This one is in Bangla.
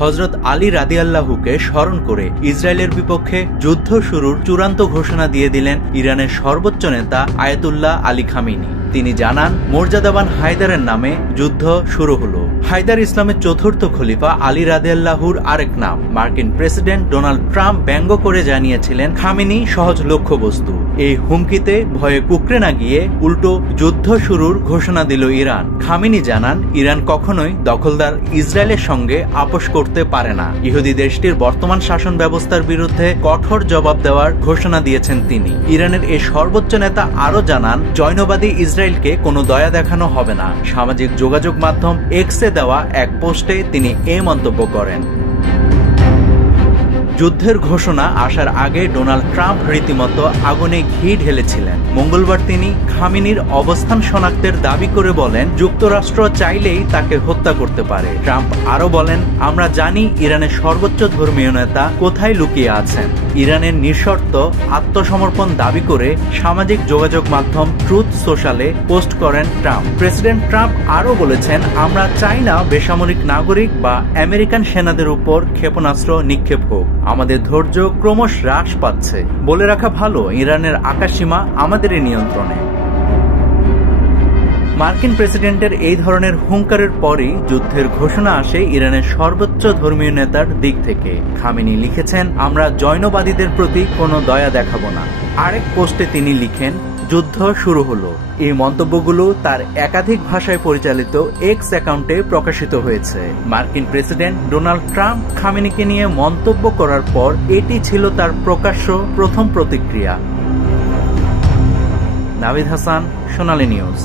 হযরত আলী রাদিয়াল্লাহুকে স্মরণ করে ইসরায়েলের বিপক্ষে যুদ্ধ শুরুর চূড়ান্ত ঘোষণা দিয়ে দিলেন ইরানের সর্বোচ্চ নেতা আয়াতুল্লাহ আলী খামেনি। তিনি জানান, মর্যাদাবান হায়দারের নামে যুদ্ধ শুরু হলো। হায়দার ইসলামের চতুর্থ খলিফা আলী রাদিয়াল্লাহুর আরেক নাম। মার্কিন প্রেসিডেন্ট ডোনাল্ড ট্রাম্প ব্যঙ্গ করে জানিয়েছিলেন খামেনি সহজ লক্ষ্যবস্তু। এই হুমকিতে ভয়ে কুঁকড়ে না গিয়ে উল্টো যুদ্ধ শুরুর ঘোষণা দিল ইরান। খামেনি জানান, ইরান কখনোই দখলদার ইসরায়েলের সঙ্গে আপোষ করতে পারে না। ইহুদি দেশটির বর্তমান শাসন ব্যবস্থার বিরুদ্ধে কঠোর জবাব দেওয়ার ঘোষণা দিয়েছেন তিনি। ইরানের এই সর্বোচ্চ নেতা আরও জানান, জৈনবাদী ইসরায়েলকে কোনো দয়া দেখানো হবে না। সামাজিক যোগাযোগ মাধ্যম এক্সে দেওয়া এক পোস্টে তিনি এই মন্তব্য করেন। যুদ্ধের ঘোষণা আসার আগে ডোনাল্ড ট্রাম্প রীতিমতো আগুনে ঘি ঢেলেছিলেন। মঙ্গলবার তিনি খামেনির অবস্থান শনাক্তের দাবি করে বলেন, যুক্তরাষ্ট্র চাইলেই তাকে হত্যা করতে পারে। ট্রাম্প আরও বলেন, আমরা জানি ইরানের সর্বোচ্চ ধর্মীয় নেতা কোথায় লুকিয়ে আছেন। ইরানের নিঃশর্ত আত্মসমর্পণ দাবি করে সামাজিক যোগাযোগ মাধ্যম ট্রুথ সোশ্যালে পোস্ট করেন ট্রাম্প। প্রেসিডেন্ট ট্রাম্প আরও বলেছেন, আমরা চাই না বেসামরিক নাগরিক বা আমেরিকান সেনাদের উপর ক্ষেপণাস্ত্র নিক্ষেপ হোক। আমাদের ধৈর্য ক্রমশ হ্রাস পাচ্ছে। বলে রাখা ভালো, ইরানের আকাশসীমা আমাদেরই নিয়ন্ত্রণে। মার্কিন প্রেসিডেন্টের এই ধরনের হুঙ্কারের পরই যুদ্ধের ঘোষণা আসে ইরানের সর্বোচ্চ ধর্মীয় নেতার দিক থেকে। খামেনি লিখেছেন, আমরা জৈনবাদীদের প্রতি কোনো দয়া দেখাবো না। আরেক পোস্টে তিনি লিখেন, যুদ্ধ শুরু হলো। এই মন্তব্যগুলো তার একাধিক ভাষায় পরিচালিত এক্স অ্যাকাউন্টে প্রকাশিত হয়েছে। মার্কিন প্রেসিডেন্ট ডোনাল্ড ট্রাম্প খামেনিকে নিয়ে মন্তব্য করার পর এটি ছিল তার প্রকাশ্য প্রথম প্রতিক্রিয়া। নাভিদ হাসান, সোনালী নিউজ।